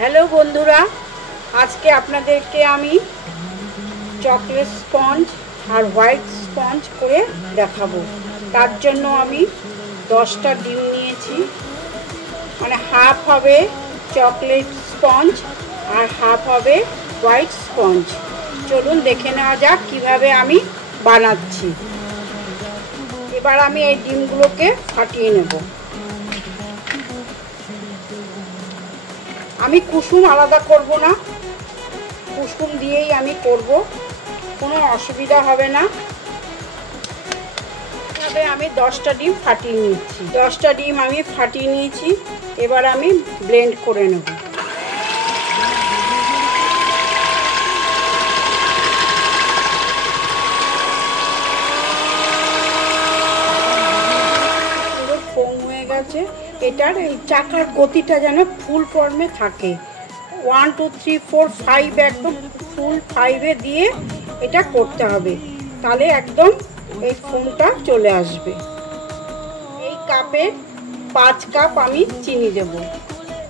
Hello बंधुरा आज के आपनादेरके आमी चकलेट स्पंज और व्हाइट स्पंज करे देखाबो। तार जन्य आमी 10टा डिम निয়েছি, माने हाफ हबे चकलेट स्पंज और हाफ हबे व्हाइट स्पंज। चलुन देखे नेওয়া যাক কিভাবে আমি বানাচ্ছি। এবার আমি এই ডিমগুলোকে ফাটিয়ে নেব। আমি কুসুম আলাদা করব না, কুসুম দিয়েই আমি করব, কোনো অসুবিধা হবে না। তবে আমি 10টা ডিম ফাটিয়ে নিয়েছি। 10টা ডিম আমি ফাটিয়ে নিয়েছি। এবার আমি ব্লেন্ড করে নেব। পুরো ফোম হয়ে গেছে। এটার এই চাকার গতিটা যেন ফুল ফর্মে থাকে। 1 2 3 4 5 একদম ফুল 5-এ দিয়ে এটা করতে হবে, তাহলে একদম এই ফোমটা চলে আসবে। এই কাপে 5 কাপ আমি চিনি দেব।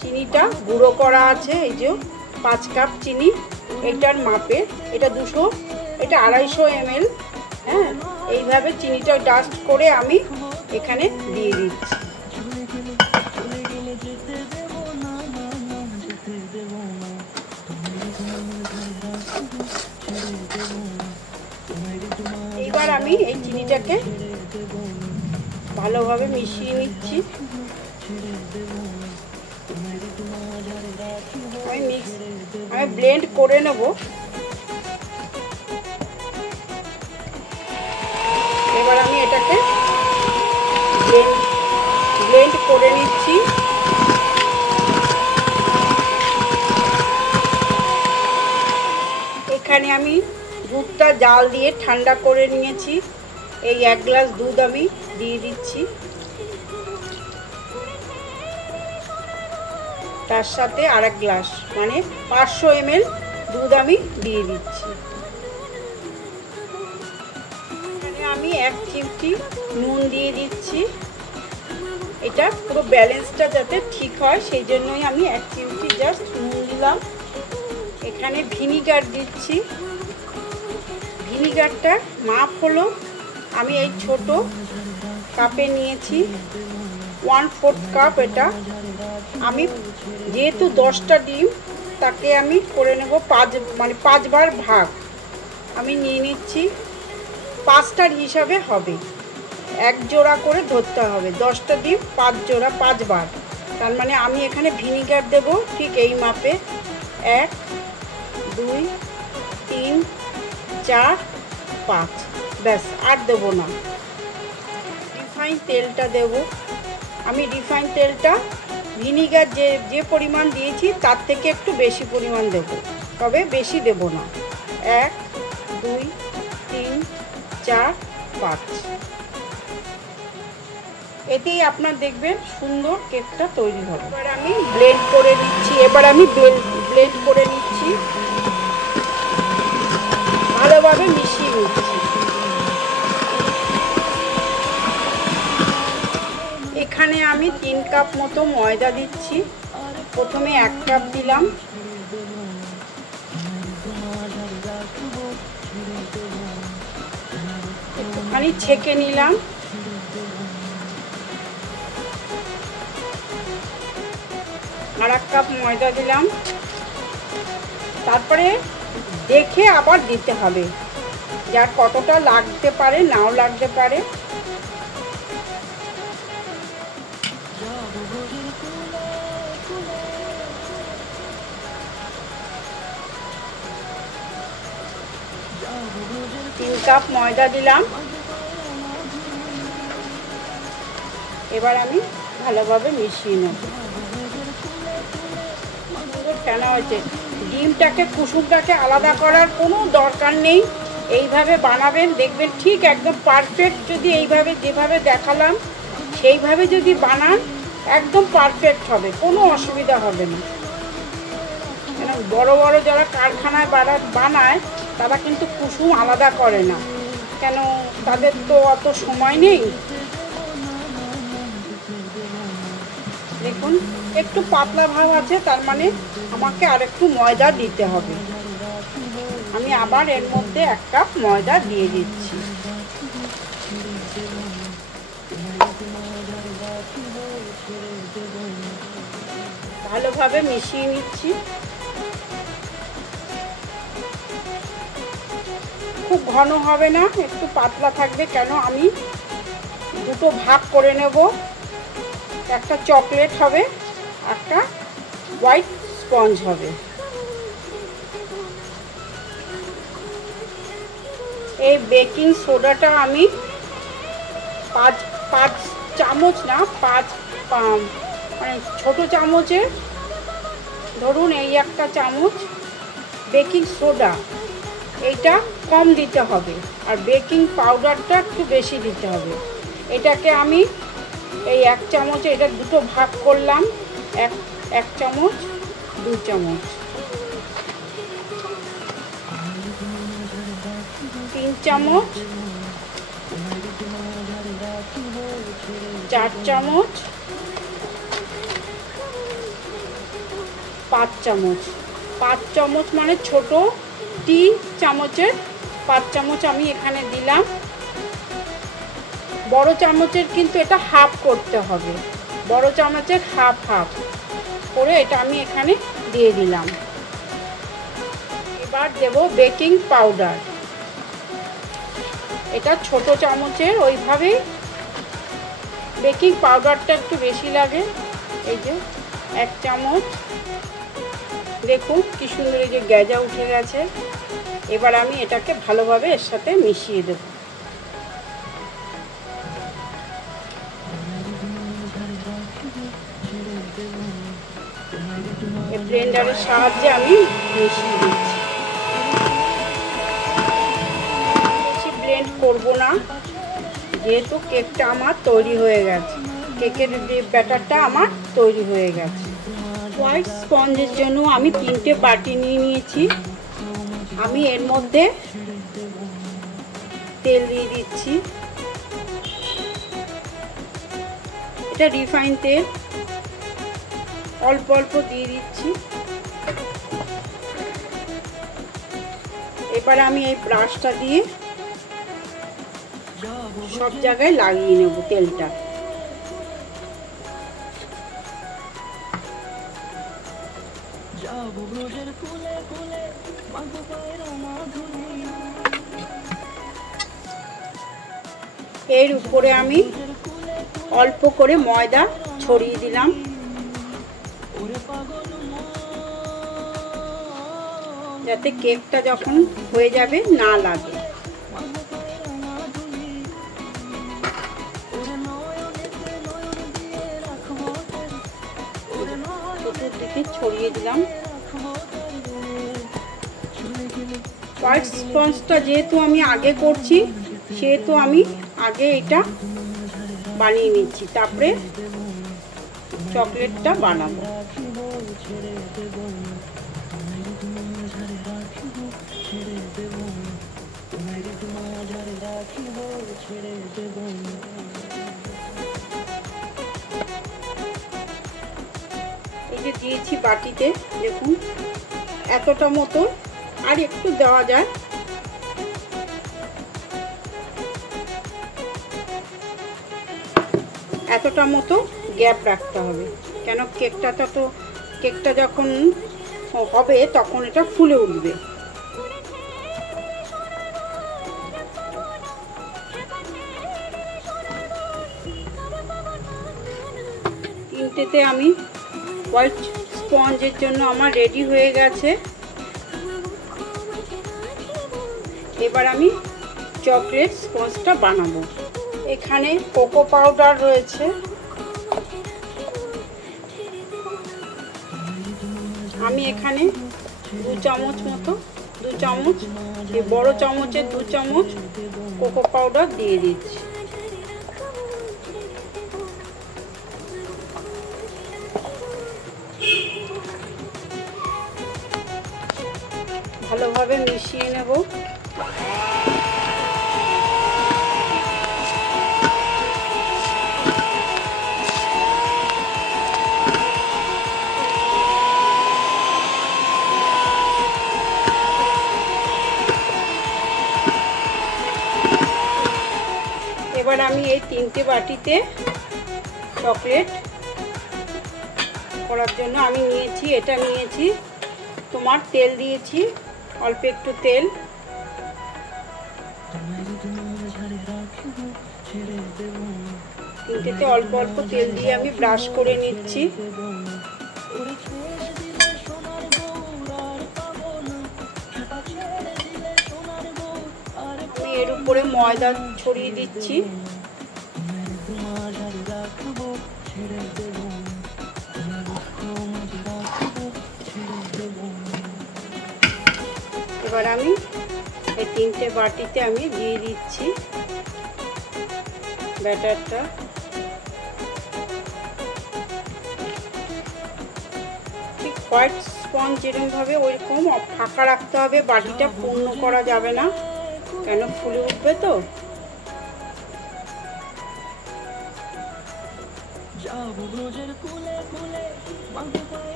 চিনিটা গুঁড়ো করা আছে, এই যে 5 কাপ চিনি এটার মাপে। এটা 200, এটা 250 ml। হ্যাঁ, এইভাবে চিনিটা ডাস্ট করে আমি এখানে দিয়ে দিচ্ছি। এবার আমি এই চিনিটাকে ভালোভাবে মিশিয়ে নিচ্ছি। আমি ব্লেন্ড করে নেব। এবার আমি এটাকে ব্লেন্ড করে নিচ্ছি। এখানে আমি দুধটা জাল দিয়ে ঠান্ডা করে নিয়েছি। এই 1 গ্লাস দুধ আমি দিয়ে দিচ্ছি। তার সাথে আরেক গ্লাস মানে 500 ml দুধ আমি দিয়ে দিচ্ছি। এখানে আমি 1 চিমটি নুন দিয়ে দিচ্ছি। এটা পুরো ব্যালেন্সটা যাতে ঠিক হয় সেই জন্যই আমি 1 চিমটি জাস্ট নুন দিলাম। এখানে ভিনিগার দিচ্ছি। ভিনিগারটার মাপ হলো, আমি এই ছোট কাপে নিয়েছি 1/4 কাপ। এটা আমি যেহেতু 10টা ডিম, তাকে আমি করে নেব 5 বার ভাগ। আমি নিয়ে নিচ্ছি 5টার হিসাবে হবে, 1 জোড়া করে ধরতে হবে। 10টা ডিম 5 জোড়া, 5 বার। তার মানে আমি এখানে ভিনিগার দেব ঠিক এই মাপে 1 2 3 4 5, ব্যাস, আর দেব না। রিফাইন তেলটা দেব। আমি রিফাইন তেলটা ভিনিগার যে পরিমাণ দিয়েছি তার থেকে একটু বেশি পরিমাণ দেব, তবে বেশি দেব না। 1 2 3 4 5। এতেই আপনার দেখবেন সুন্দর কেকটা তৈরি হবে। এবার আমি ব্লেন্ড করে নিচ্ছি। ব্লেন্ড করে নিচ্ছি, ভালোভাবে মিশিয়ে নিচ্ছি। এখানে আমি 3 কাপ মতো ময়দা দিচ্ছি। প্রথমে 1 কাপ দিলাম, একটুখানি ছেঁকে নিলাম। আর 1 কাপ ময়দা দিলাম। তারপরে দেখে আবার দিতে হবে, যার কতটা লাগতে পারে, নাও লাগতে পারে। তিন কাপ ময়দা দিলাম। এবার আমি ভালোভাবে মিশিয়ে নেব। কেন হয়েছে, ডিমটাকে কুসুমটাকে আলাদা করার কোনো দরকার নেই। এইভাবে বানাবেন, দেখবেন ঠিক একদম পারফেক্ট। যদি এইভাবে যেভাবে দেখালাম সেইভাবে যদি বানান, একদম পারফেক্ট হবে, কোনো অসুবিধা হবে না। কেন বড় বড় যারা কারখানায় বানায় তারা কিন্তু কুসুম আলাদা করে না, কেন তাদের তো অত সময় নেই। দেখুন একটু পাতলা ভাব আছে, তার মানে আমাকে আর একটু ময়দা দিতে হবে। আমি আবার এর মধ্যে 1 কাপ ময়দা দিয়ে দিচ্ছি। ভালোভাবে মিশিয়ে নিচ্ছি। খুব ঘন হবে না, একটু পাতলা থাকবে, কেন আমি দুটো ভাগ করে নেব। একটা চকলেট হবে, একটা হোয়াইট স্পঞ্জ হবে। এই বেকিং সোডাটা আমি 5 চামচ না, 5 মানে ছোটো চামচে ধরুন এই একটা চামচ বেকিং সোডা, এইটা কম দিতে হবে, আর বেকিং পাউডারটা একটু বেশি দিতে হবে। এটাকে আমি এই 1 চামচে এটা দুটো ভাগ করলাম, 1 চামচ 2 চামচ 3 চামচ 4 চামচ 5 চামচ 5 চামচ মানে ছোট টি চামচের 5 চামচ আমি এখানে দিলাম। বড় চামচের কিন্তু এটা হাফ করতে হবে, বড় চামচের হাফ করে এটা আমি এখানে দিয়ে দিলাম। এবার দেব বেকিং পাউডার, এটা ছোট চামচের, ওইভাবেই বেকিং পাউডারটা একটু বেশি লাগে। এই যে 1 চামচ, দেখুন কি সুন্দর এই যে গ্যাজা উঠে গেছে। এবার আমি এটাকে ভালোভাবে এর সাথে মিশিয়ে দেব। এই ব্লেন্ডারের সাহায্যে আমি মিশিয়ে দিচ্ছি। বেশি ব্লেন্ড করব না, যেহেতু কেকটা আমার তৈরি হয়ে গেছে, কেকের ব্যাটারটা আমার তৈরি হয়ে গেছে। হোয়াইট স্পঞ্জের জন্য আমি 3টে বাটি নিয়ে নিয়েছি। আমি এর মধ্যে তেল দিয়ে দিচ্ছি, এটা রিফাইন তেল, অল্প অল্প দিয়ে দিচ্ছি। এবার আমি এই ব্রাশটা দিয়ে সব জায়গায় লাগিয়ে নেব তেলটা। এর উপরে আমি অল্প করে ময়দা ছড়িয়ে দিলাম, যাতে কেকটা যখন হয়ে যাবে না লাগে। চতুর্দিকে ছড়িয়ে দিলাম। হোয়াইট স্পঞ্জটা যেহেতু আমি আগে করছি, সেহেতু আমি আগে এটা বানিয়ে নিচ্ছি, তারপরে চকলেটটা বানাবো। এই যে দিয়েছি বাটিতে, দেখুন এতটা মতো, আর একটু দেওয়া যায়। এতটা মতো গ্যাপ রাখতে হবে, কেন কেকটা যখন হবে তখন এটা ফুলে উঠবে। তিনটেতে আমি হোয়াইট স্পঞ্জের জন্য আমার রেডি হয়ে গেছে। এবার আমি চকলেট স্পঞ্জটা বানাবো। এখানে কোকো পাউডার রয়েছে, আমি এখানে 2 চামচ মতো, 2 চামচ, এই বড় চামচের 2 চামচ কোকো পাউডার দিয়ে দিচ্ছি। ভালোভাবে মিশিয়ে নেব। এবার আমি এই 3টে বাটিতে চকলেট করার জন্য আমি নিয়েছি, এটা নিয়েছি তোমার তেল দিয়েছি, অল্প একটু তেল, তিনটেতে অল্প অল্প তেল দিয়ে আমি ব্রাশ করে নিচ্ছি। আমি এর উপরে ময়দা ছড়িয়ে দিচ্ছি। এবার আমি এই 3টে বাটিতে আমি দিয়ে দিচ্ছি ব্যাটারটা। ঠিক হোয়াইট স্পঞ্জ যেরকমভাবে ওইরকম ফাঁকা রাখতে হবে, বাটিটা পূর্ণ করা যাবে না, কেন ফুলে উঠবে তো।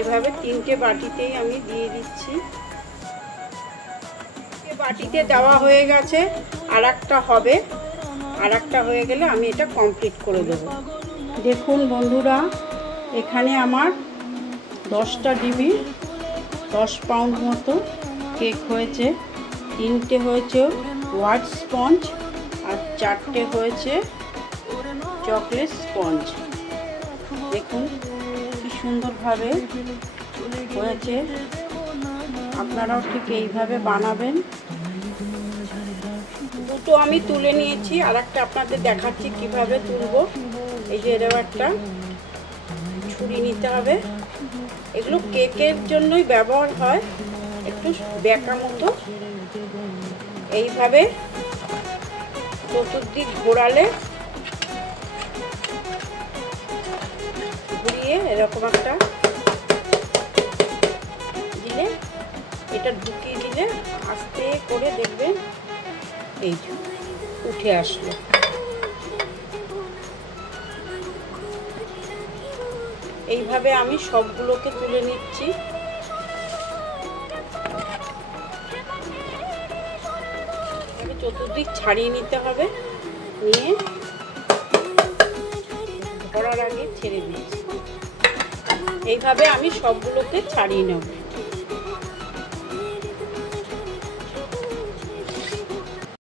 এভাবে 3টে বাটিতেই আমি দিয়ে দিচ্ছি। বাটিতে দেওয়া হয়ে গেছে, আর একটা হবে, আর একটা হয়ে গেলে আমি এটা কমপ্লিট করে দেবো। দেখুন বন্ধুরা, এখানে আমার 10টা ডিবি 10 পাউন্ড মতো কেক হয়েছে। 3টে হয়েছে হোয়াইট স্পঞ্জ আর 4টে হয়েছে চকলেট স্পঞ্জ। দেখুন কি সুন্দরভাবে হয়েছে, আপনারাও ঠিক এইভাবে বানাবেন। দুটো আমি তুলে নিয়েছি, আর একটা আপনাদের দেখাচ্ছি কিভাবে তুলবো। এই যে এরকম একটা ছুরি নিতে হবে, এগুলো কেকের জন্যই ব্যবহার হয়, একটু বেঁকা মতো। এইভাবে চতুর্দিক ঘোরালে, ঘুরিয়ে এরকম একটা দিলে, এটা ঢুকিয়ে দিলে আস্তে করে দেখবেন এই উঠে আসলো। এইভাবে আমি সবগুলোকে তুলে নিচ্ছি। চতুর্দিক ছাড়িয়ে নিতে হবে, নিয়ে ধরার আগে ছেড়ে দিয়েছি। এইভাবে আমি সবগুলোকে ছাড়িয়ে নেব।